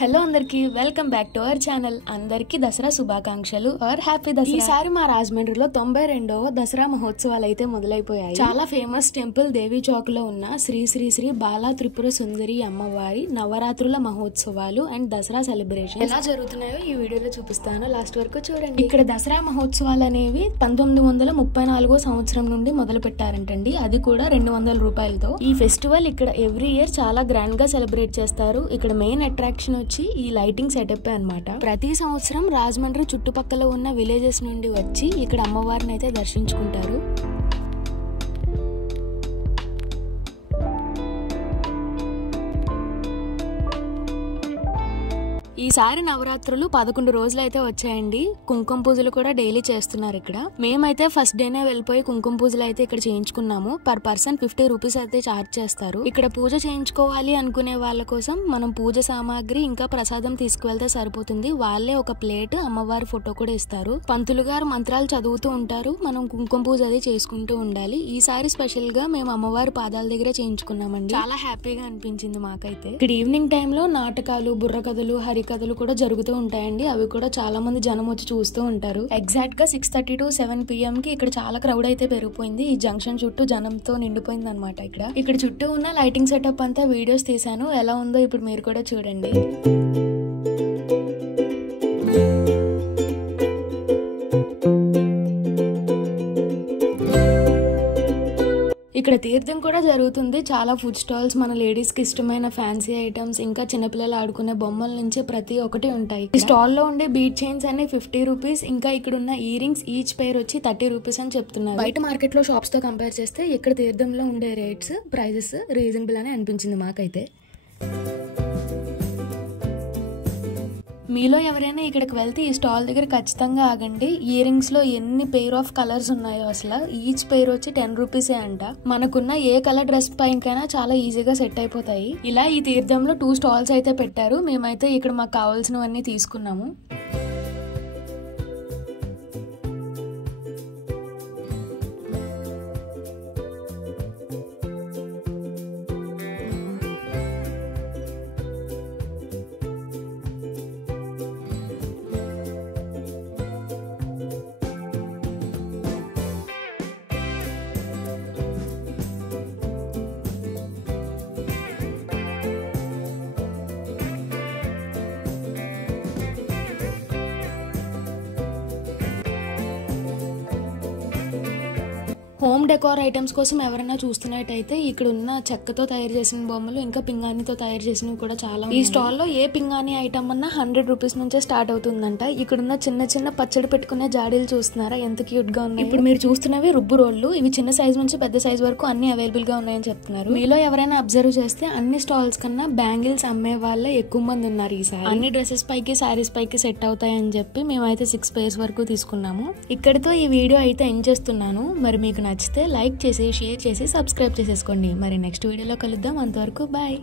Hello అందరికి welcome back to our channel. అందరికి దసరా శుభాకాంక్షలు ఆర్ హ్యాపీ దసరా. ఈసారి మా రాజమండ్రిలో 92వ దసరా మహోత్సవాలు అయితే మొదలైపోయాయి. చాలా ఫేమస్ టెంపుల్ దేవి చౌక్ లో ఉన్న శ్రీ శ్రీ శ్రీ బాలా త్రిపుర సుందరి అమ్మవారి నవరాత్రుల మహోత్సవాలు అండ్ దసరా సెలబ్రేషన్ ఎలా జరుగుతున్నాయో ఈ వీడియోలో చూపిస్తాను, లాస్ట్ వరకు చూడండి. ఇక్కడ దసరా మహోత్సవాలు అనేవి 1934 సంవత్సరం నుండి మొదలు పెట్టారంటండి, అది కూడా 200 రూపాయలతో. ఈ ఫెస్టివల్ ఇక్కడ ఎవ్రీ ఇయర్ చాలా గ్రాండ్ గా సెలబ్రేట్ చేస్తారు. ఇక్కడ మెయిన్ అట్రాక్షన్ వచ్చి ఈ లైటింగ్ సెటప్ అన్నమాట. ప్రతి సంవత్సరం రాజమండ్రి చుట్టుపక్కల ఉన్న విలేజెస్ నుండి వచ్చి ఇక్కడ అమ్మవారిని అయితే దర్శించుకుంటారు. ఈసారి నవరాత్రులు 11 రోజులు అయితే వచ్చాయండి. కుంకుమ పూజలు కూడా డైలీ చేస్తున్నారు ఇక్కడ. మేమైతే ఫస్ట్ డేనే వెళ్ళిపోయి కుంకుమ పూజలు అయితే ఇక్కడ చేయించుకున్నాము. పర్ పర్సన్ 50 రూపీస్ అయితే చార్జ్ చేస్తారు. ఇక్కడ పూజ చేయించుకోవాలి అనుకునే వాళ్ళ కోసం మనం పూజ సామాగ్రి ఇంకా ప్రసాదం తీసుకువెళ్తే సరిపోతుంది. వాళ్ళే ఒక ప్లేట్ అమ్మవారి ఫోటో కూడా ఇస్తారు. పంతులు గారు మంత్రాలు చదువుతూ ఉంటారు, మనం కుంకుమ పూజ అది చేసుకుంటూ ఉండాలి. ఈసారి స్పెషల్ గా మేము అమ్మవారి పాదాల దగ్గర చేయించుకున్నామండి. చాలా హ్యాపీగా అనిపించింది మాకైతే. ఇక్కడ ఈవినింగ్ టైమ్ లో నాటకాలు, బుర్ర కథలు, హరికథలు కూడా జరుగుతూ ఉంటాయండి. అవి కూడా చాలా మంది జనం వచ్చి చూస్తూ ఉంటారు. ఎగ్జాక్ట్ గా 6:30 to 7 PM కి ఇక్కడ చాలా క్రౌడ్ అయితే పెరిగిపోయింది. ఈ జంక్షన్ చుట్టూ జనంతో నిండిపోయింది అనమాట. ఇక్కడ చుట్టూ ఉన్న లైటింగ్ సెటప్ అంతా వీడియోస్ తీసాను, ఎలా ఉందో ఇప్పుడు మీరు కూడా చూడండి. ఇక్కడ తీర్థం కూడా జరుగుతుంది. చాలా ఫుడ్ స్టాల్స్, మన లేడీస్ కి ఇష్టమైన ఫ్యాన్సీ ఐటమ్స్, ఇంకా చిన్నపిల్లలు ఆడుకునే బొమ్మల నుంచి ప్రతి ఒక్కటి ఉంటాయి. ఈ స్టాల్ లో ఉండే బీట్ చైన్స్ అన్ని 50 రూపీస్, ఇంకా ఇక్కడ ఉన్న ఇయర్ రింగ్స్ ఈచ్ పేర్ వచ్చి 30 రూపీస్ అని చెప్తున్నారు. బయట మార్కెట్ లో షాప్స్ తో కంపేర్ చేస్తే ఇక్కడ తీర్థంలో ఉండే రేట్స్, ప్రైజెస్ రీజనబుల్ అని అనిపించింది మాకైతే. మీలో ఎవరైనా ఇక్కడికి వెళ్తే ఈ స్టాల్ దగ్గర ఖచ్చితంగా ఆగండి. ఇయర్ రింగ్స్ లో ఎన్ని పేర్ ఆఫ్ కలర్స్ ఉన్నాయో అసలు. ఈచ్ పేర్ వచ్చి 10 రూపీసే అంట. మనకున్న ఏ కలర్ డ్రెస్ పైనకైనా చాలా ఈజీగా సెట్ అయిపోతాయి. ఇలా ఈ తీర్థంలో 2 స్టాల్స్ అయితే పెట్టారు. మేమైతే ఇక్కడ మాకు కావాల్సినవన్నీ తీసుకున్నాము. హోమ్ డెకోర్ ఐటమ్స్ కోసం ఎవరైనా చూస్తున్నట్టయితే ఇక్కడ ఉన్న చెక్కతో తయారు చేసిన బొమ్మలు, ఇంకా పింగాణితో తయారు చేసినవి కూడా చాలా. ఈ స్టాల్ లో ఏ పింగాణి ఐటమ్ అన్నా 100 రూపీస్ నుంచే స్టార్ట్ అవుతుందంట. ఇక్కడ ఉన్న చిన్న చిన్న పచ్చడి పెట్టుకునే జాడీలు చూస్తున్నారా, ఎంత క్యూట్ గా ఉన్నాయి. ఇప్పుడు మీరు చూస్తున్నవి రుబ్బు రోళ్లు. ఇవి చిన్న సైజ్ నుంచి పెద్ద సైజ్ వరకు అన్ని అవైలబుల్ గా ఉన్నాయని చెప్తున్నారు. మీలో ఎవరైనా అబ్జర్వ్ చేస్తే అన్ని స్టాల్స్ కన్నా బ్యాంగిల్స్ అమ్మే వాళ్ళే ఎక్కువ మంది ఉన్నారు ఈసారి. అన్ని డ్రెస్సెస్ పైకి, సారీస్ పైకి సెట్ అవుతాయని చెప్పి మేమైతే 6 pairs వరకు తీసుకున్నాము. ఇక్కడితో ఈ వీడియో అయితే ఎండ్ చేస్తున్నాను. మరి మీకు నచ్చితే లైక్ చేసి, షేర్ చేసి, సబ్స్క్రైబ్ చేసేసుకోండి. మరి నెక్స్ట్ వీడియోలో కలుద్దాం. అంతవరకు బాయ్.